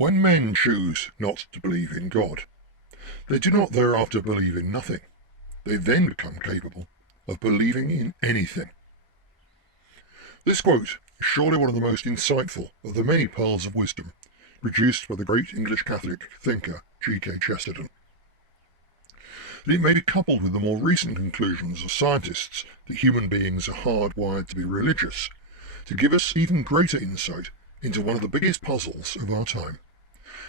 When men choose not to believe in God, they do not thereafter believe in nothing. They then become capable of believing in anything. This quote is surely one of the most insightful of the many pearls of wisdom produced by the great English Catholic thinker G.K. Chesterton. It may be coupled with the more recent conclusions of scientists that human beings are hardwired to be religious, to give us even greater insight into one of the biggest puzzles of our time.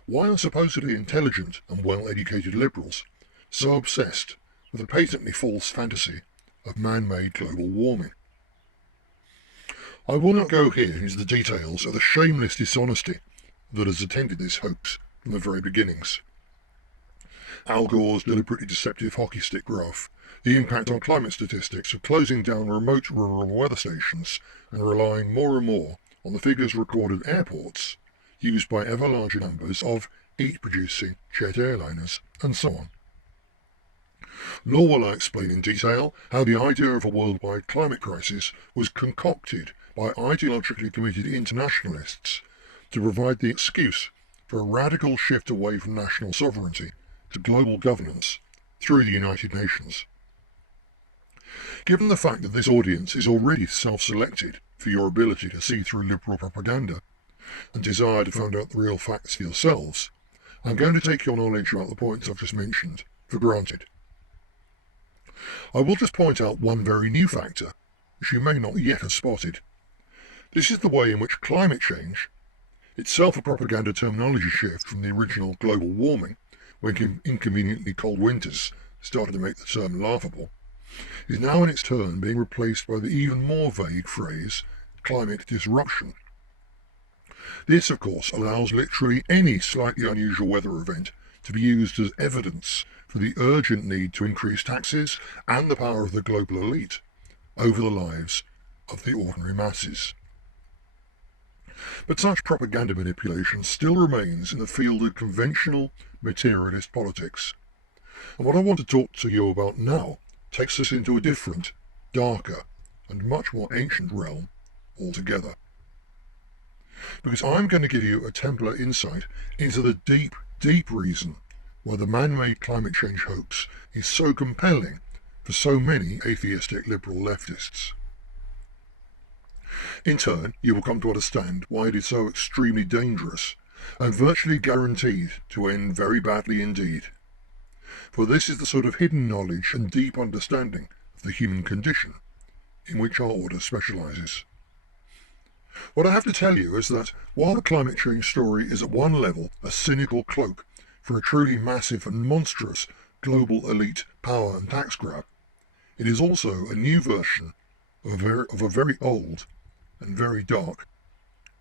Why are supposedly intelligent and well-educated liberals so obsessed with the patently false fantasy of man-made global warming? I will not go here into the details of the shameless dishonesty that has attended this hoax from the very beginnings. Al Gore's deliberately deceptive hockey stick graph, the impact on climate statistics of closing down remote rural weather stations and relying more and more on the figures recorded at airports, used by ever larger numbers of heat-producing jet airliners, and so on. Nor will I explain in detail how the idea of a worldwide climate crisis was concocted by ideologically committed internationalists to provide the excuse for a radical shift away from national sovereignty to global governance through the United Nations. Given the fact that this audience is already self-selected for your ability to see through liberal propaganda and desire to find out the real facts for yourselves, I'm going to take your knowledge about the points I've just mentioned for granted. I will just point out one very new factor, which you may not yet have spotted. This is the way in which climate change, itself a propaganda terminology shift from the original global warming, when inconveniently cold winters started to make the term laughable, is now in its turn being replaced by the even more vague phrase climate disruption. This, of course, allows literally any slightly unusual weather event to be used as evidence for the urgent need to increase taxes and the power of the global elite over the lives of the ordinary masses. But such propaganda manipulation still remains in the field of conventional materialist politics. And what I want to talk to you about now takes us into a different, darker, and much more ancient realm altogether. Because I'm going to give you a Templar insight into the deep, deep reason why the man-made climate change hoax is so compelling for so many atheistic liberal leftists. In turn, you will come to understand why it is so extremely dangerous and virtually guaranteed to end very badly indeed. For this is the sort of hidden knowledge and deep understanding of the human condition in which our order specialises. What I have to tell you is that while the climate change story is at one level a cynical cloak for a truly massive and monstrous global elite power and tax grab, it is also a new version of a very old and very dark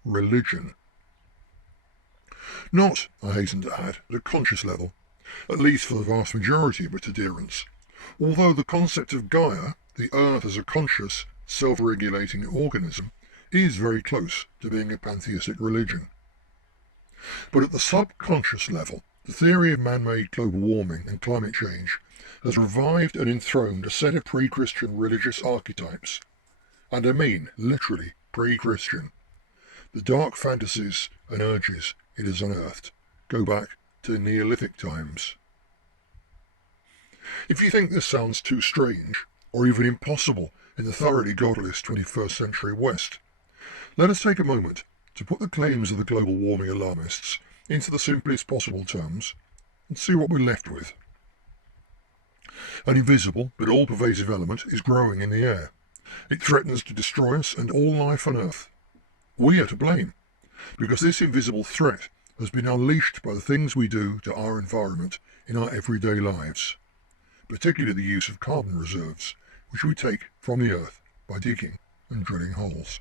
religion. Not, I hasten to add, at a conscious level, at least for the vast majority of its adherents, although the concept of Gaia, the Earth as a conscious, self-regulating organism, is very close to being a pantheistic religion. But at the subconscious level, the theory of man-made global warming and climate change has revived and enthroned a set of pre-Christian religious archetypes, and I mean literally pre-Christian. The dark fantasies and urges it has unearthed go back to Neolithic times. If you think this sounds too strange, or even impossible in the thoroughly godless 21st century West, let us take a moment to put the claims of the global warming alarmists into the simplest possible terms and see what we're left with. An invisible but all-pervasive element is growing in the air. It threatens to destroy us and all life on Earth. We are to blame, because this invisible threat has been unleashed by the things we do to our environment in our everyday lives, particularly the use of carbon reserves, which we take from the Earth by digging and drilling holes.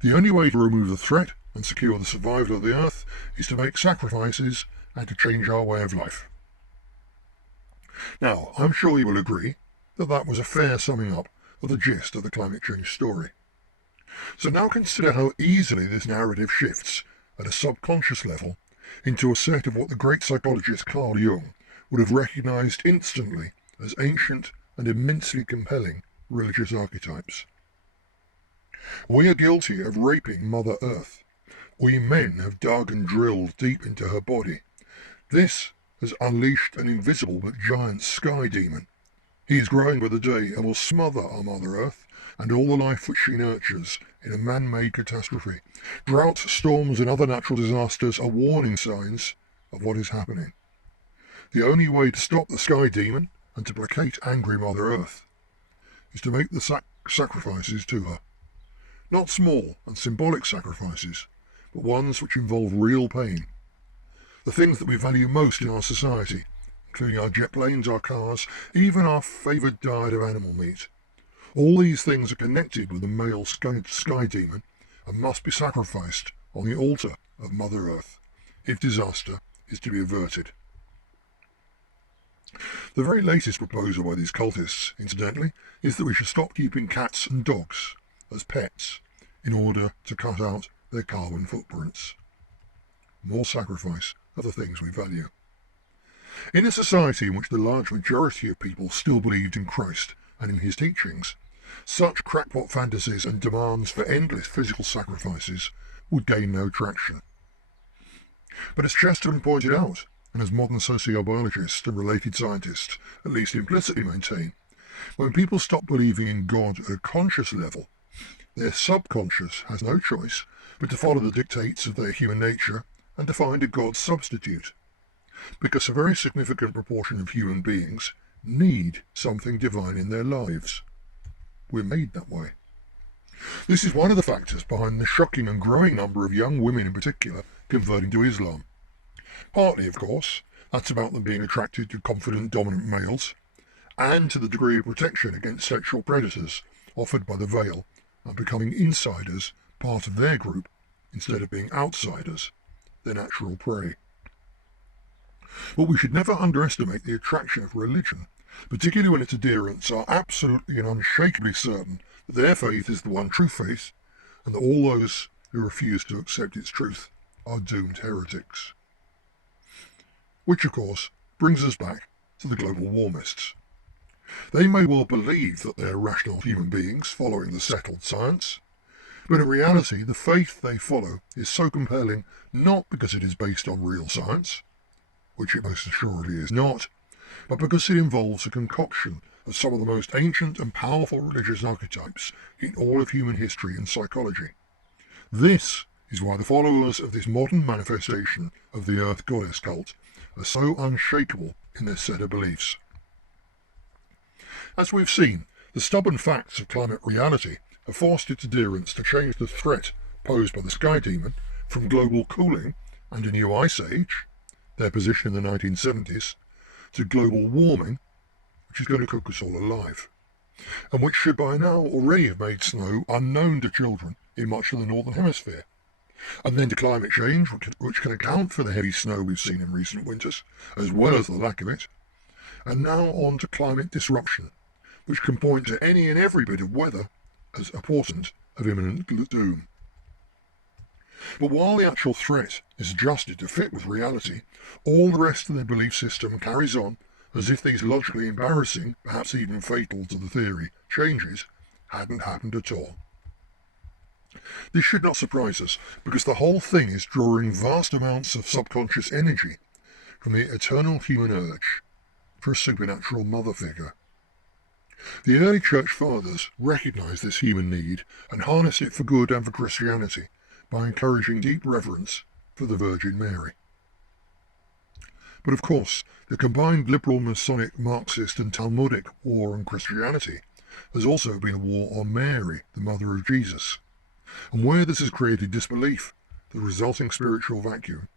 The only way to remove the threat and secure the survival of the Earth is to make sacrifices and to change our way of life. Now, I'm sure you will agree that that was a fair summing up of the gist of the climate change story. So now consider how easily this narrative shifts at a subconscious level into a set of what the great psychologist Carl Jung would have recognized instantly as ancient and immensely compelling religious archetypes. We are guilty of raping Mother Earth, We men have dug and drilled deep into her body. This has unleashed an invisible but giant sky demon. He is growing by the day and will smother our Mother Earth and all the life which she nurtures in a man-made catastrophe. Droughts, storms and other natural disasters are warning signs of what is happening. The only way to stop the sky demon and to placate angry Mother Earth is to make the sacrifices to her. Not small and symbolic sacrifices, but ones which involve real pain. The things that we value most in our society, including our jet planes, our cars, even our favoured diet of animal meat. All these things are connected with the male sky demon and must be sacrificed on the altar of Mother Earth if disaster is to be averted. The very latest proposal by these cultists, incidentally, is that we should stop keeping cats and dogs as pets in order to cut out their carbon footprints. More sacrifice of the things we value. In a society in which the large majority of people still believed in Christ and in his teachings, such crackpot fantasies and demands for endless physical sacrifices would gain no traction. But as Chesterton pointed out, and as modern sociobiologists and related scientists at least implicitly maintain, when people stop believing in God at a conscious level, their subconscious has no choice but to follow the dictates of their human nature and to find a God substitute, because a very significant proportion of human beings need something divine in their lives. We're made that way. This is one of the factors behind the shocking and growing number of young women in particular converting to Islam. Partly, of course, that's about them being attracted to confident, dominant males, and to the degree of protection against sexual predators offered by the veil and becoming insiders, part of their group, instead of being outsiders, their natural prey. But we should never underestimate the attraction of religion, particularly when its adherents are absolutely and unshakably certain that their faith is the one true faith, and that all those who refuse to accept its truth are doomed heretics. Which, of course, brings us back to the global warmists. They may well believe that they are rational human beings following the settled science, but in reality the faith they follow is so compelling not because it is based on real science, which it most assuredly is not, but because it involves a concoction of some of the most ancient and powerful religious archetypes in all of human history and psychology. This is why the followers of this modern manifestation of the Earth Goddess cult are so unshakable in their set of beliefs. As we've seen, the stubborn facts of climate reality have forced its adherents to change the threat posed by the sky demon from global cooling and a new ice age, their position in the 1970s, to global warming, which is going to cook us all alive, and which should by now already have made snow unknown to children in much of the Northern Hemisphere, and then to climate change, which can account for the heavy snow we've seen in recent winters, as well as the lack of it, and now on to climate disruption, which can point to any and every bit of weather as a portent of imminent doom. But while the actual threat is adjusted to fit with reality, all the rest of their belief system carries on as if these logically embarrassing, perhaps even fatal to the theory, changes hadn't happened at all. This should not surprise us, because the whole thing is drawing vast amounts of subconscious energy from the eternal human urge for a supernatural mother figure. The early church fathers recognized this human need and harnessed it for good and for Christianity by encouraging deep reverence for the Virgin Mary. But of course, the combined liberal, Masonic, Marxist and Talmudic war on Christianity has also been a war on Mary, the mother of Jesus, and where this has created disbelief, the resulting spiritual vacuum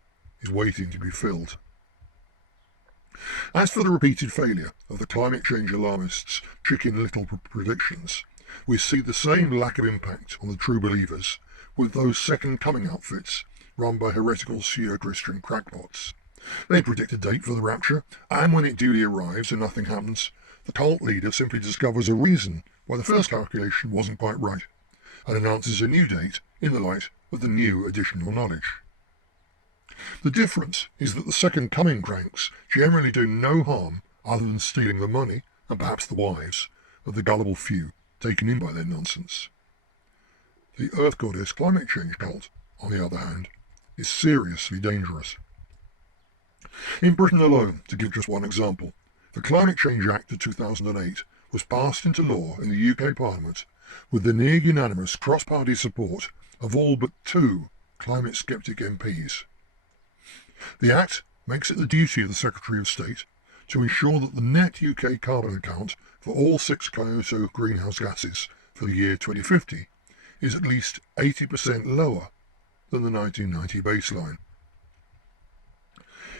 is waiting to be filled. As for the repeated failure of the climate change alarmists' chicken little predictions, we see the same lack of impact on the true believers with those second coming outfits run by heretical pseudo-Christian crackpots. They predict a date for the rapture, and when it duly arrives and nothing happens, the cult leader simply discovers a reason why the first calculation wasn't quite right, and announces a new date in the light of the new additional knowledge. The difference is that the second coming cranks generally do no harm other than stealing the money, and perhaps the wives, of the gullible few taken in by their nonsense. The Earth Goddess climate change cult, on the other hand, is seriously dangerous. In Britain alone, to give just one example, the Climate Change Act of 2008 was passed into law in the UK Parliament with the near-unanimous cross-party support of all but 2 climate-sceptic MPs. The Act makes it the duty of the Secretary of State to ensure that the net UK carbon account for all 6 Kyoto greenhouse gases for the year 2050 is at least 80% lower than the 1990 baseline.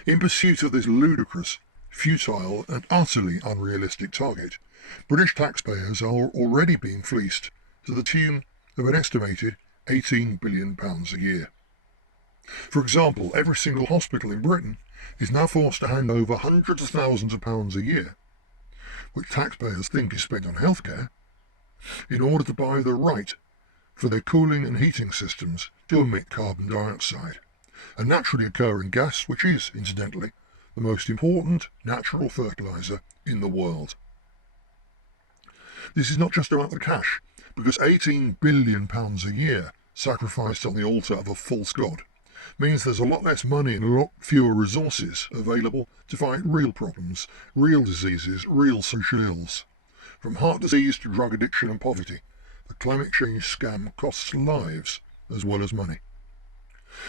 In pursuit of this ludicrous, futile and utterly unrealistic target, British taxpayers are already being fleeced to the tune of an estimated £18 billion a year. For example, every single hospital in Britain is now forced to hand over hundreds of thousands of pounds a year, which taxpayers think is spent on healthcare, in order to buy the right for their cooling and heating systems to emit carbon dioxide, a naturally occurring gas which is, incidentally, the most important natural fertiliser in the world. This is not just about the cash, because £18 billion a year sacrificed on the altar of a false god means there's a lot less money and a lot fewer resources available to fight real problems, real diseases, real social ills. From heart disease to drug addiction and poverty, the climate change scam costs lives as well as money.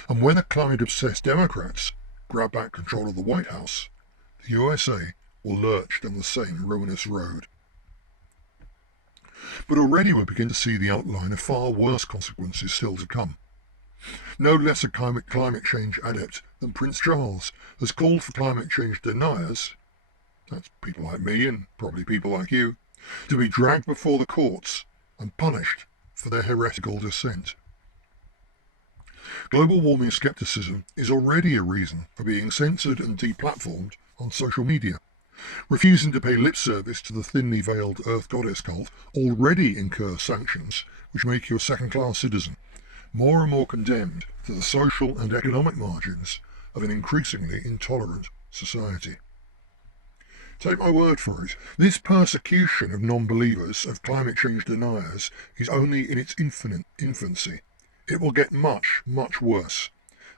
And when the climate-obsessed Democrats grab back control of the White House, the USA will lurch down the same ruinous road. But already we begin to see the outline of far worse consequences still to come. No less a climate change adept than Prince Charles has called for climate change deniers, that's people like me and probably people like you, to be dragged before the courts and punished for their heretical dissent. Global warming scepticism is already a reason for being censored and deplatformed on social media. Refusing to pay lip service to the thinly veiled Earth Goddess cult already incurs sanctions which make you a second-class citizen, more and more condemned to the social and economic margins of an increasingly intolerant society. Take my word for it, this persecution of non-believers, of climate change deniers, is only in its infancy. It will get much, much worse,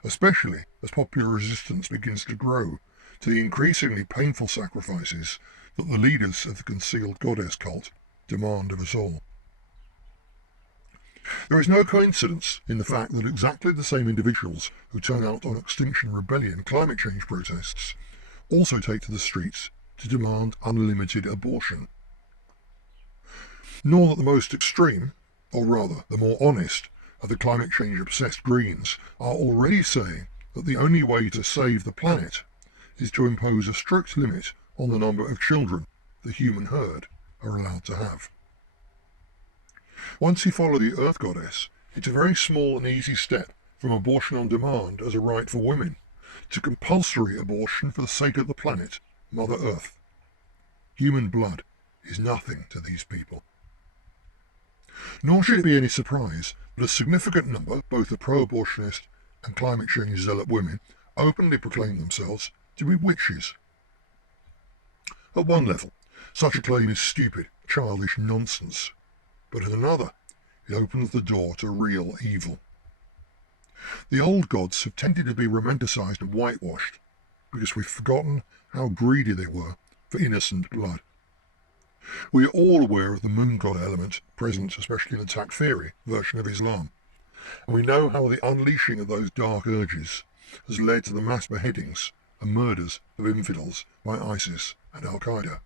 especially as popular resistance begins to grow to the increasingly painful sacrifices that the leaders of the concealed goddess cult demand of us all. There is no coincidence in the fact that exactly the same individuals who turn out on Extinction Rebellion climate change protests also take to the streets to demand unlimited abortion. Nor that the most extreme, or rather the more honest, of the climate change obsessed Greens are already saying that the only way to save the planet is to impose a strict limit on the number of children the human herd are allowed to have. Once you follow the Earth Goddess, it's a very small and easy step from abortion on demand as a right for women to compulsory abortion for the sake of the planet, Mother Earth. Human blood is nothing to these people. Nor should it be any surprise that a significant number, both of pro-abortionist and climate change zealot women, openly proclaim themselves to be witches. At one level, such a claim is stupid, childish nonsense, but at another, it opens the door to real evil. The old gods have tended to be romanticised and whitewashed because we've forgotten how greedy they were for innocent blood. We are all aware of the moon god element present especially in the Takfiri version of Islam, and we know how the unleashing of those dark urges has led to the mass beheadings and murders of infidels by ISIS and Al-Qaeda.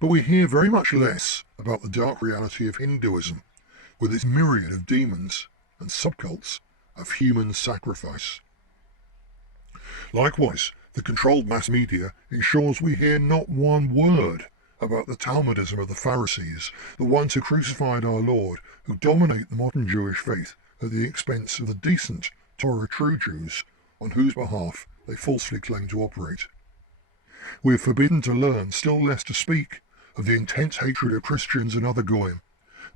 But we hear very much less about the dark reality of Hinduism, with its myriad of demons and subcults of human sacrifice. Likewise, the controlled mass media ensures we hear not one word about the Talmudism of the Pharisees, the ones who crucified our Lord, who dominate the modern Jewish faith at the expense of the decent Torah true Jews on whose behalf they falsely claim to operate. We are forbidden to learn, still less to speak, of the intense hatred of Christians and other Goyim,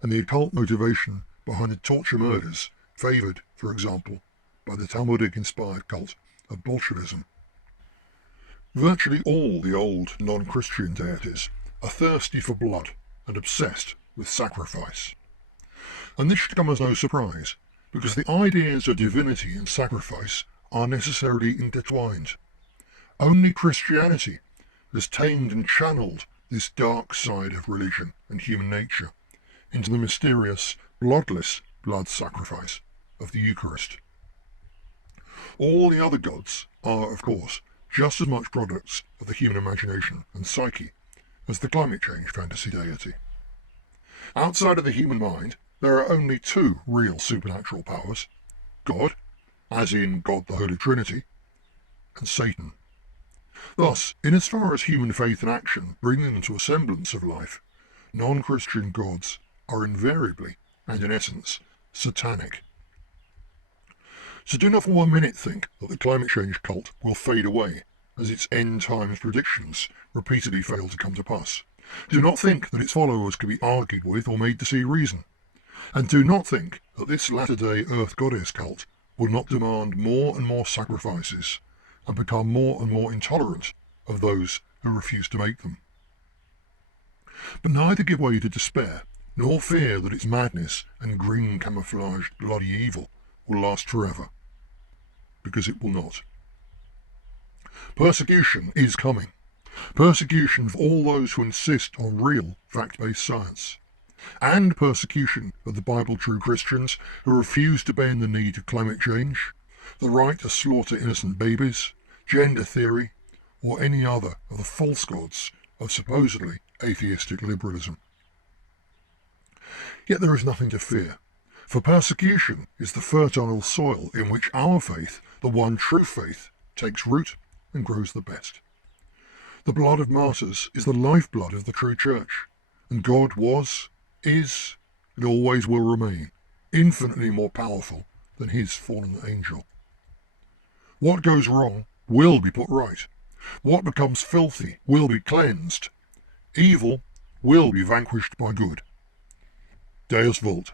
and the occult motivation behind the torture murders favoured, for example, by the Talmudic-inspired cult of Bolshevism. Virtually all the old non-Christian deities are thirsty for blood and obsessed with sacrifice. And this should come as no surprise, because the ideas of divinity and sacrifice are necessarily intertwined. Only Christianity has tamed and channeled this dark side of religion and human nature into the mysterious, bloodless blood sacrifice of the Eucharist. All the other gods are, of course, just as much products of the human imagination and psyche as the climate change fantasy deity. Outside of the human mind, there are only two real supernatural powers: God, as in God the Holy Trinity, and Satan. Thus, in as far as human faith and action bring them to a semblance of life, non-Christian gods are invariably, and in essence, satanic. So do not for 1 minute think that the climate change cult will fade away as its end times predictions repeatedly fail to come to pass. Do not think that its followers can be argued with or made to see reason. And do not think that this latter-day Earth Goddess cult will not demand more and more sacrifices and become more and more intolerant of those who refuse to make them. But neither give way to despair, nor fear that its madness and green camouflaged bloody evil will last forever, because it will not. Persecution is coming. Persecution for all those who insist on real, fact-based science. And persecution of the Bible-true Christians who refuse to bend the knee to climate change, the right to slaughter innocent babies, gender theory, or any other of the false gods of supposedly atheistic liberalism. Yet there is nothing to fear, for persecution is the fertile soil in which our faith, the one true faith, takes root and grows the best. The blood of martyrs is the lifeblood of the true church, and God was, is, and always will remain infinitely more powerful than his fallen angel. What goes wrong will be put right. What becomes filthy will be cleansed. Evil will be vanquished by good. Deus Vult.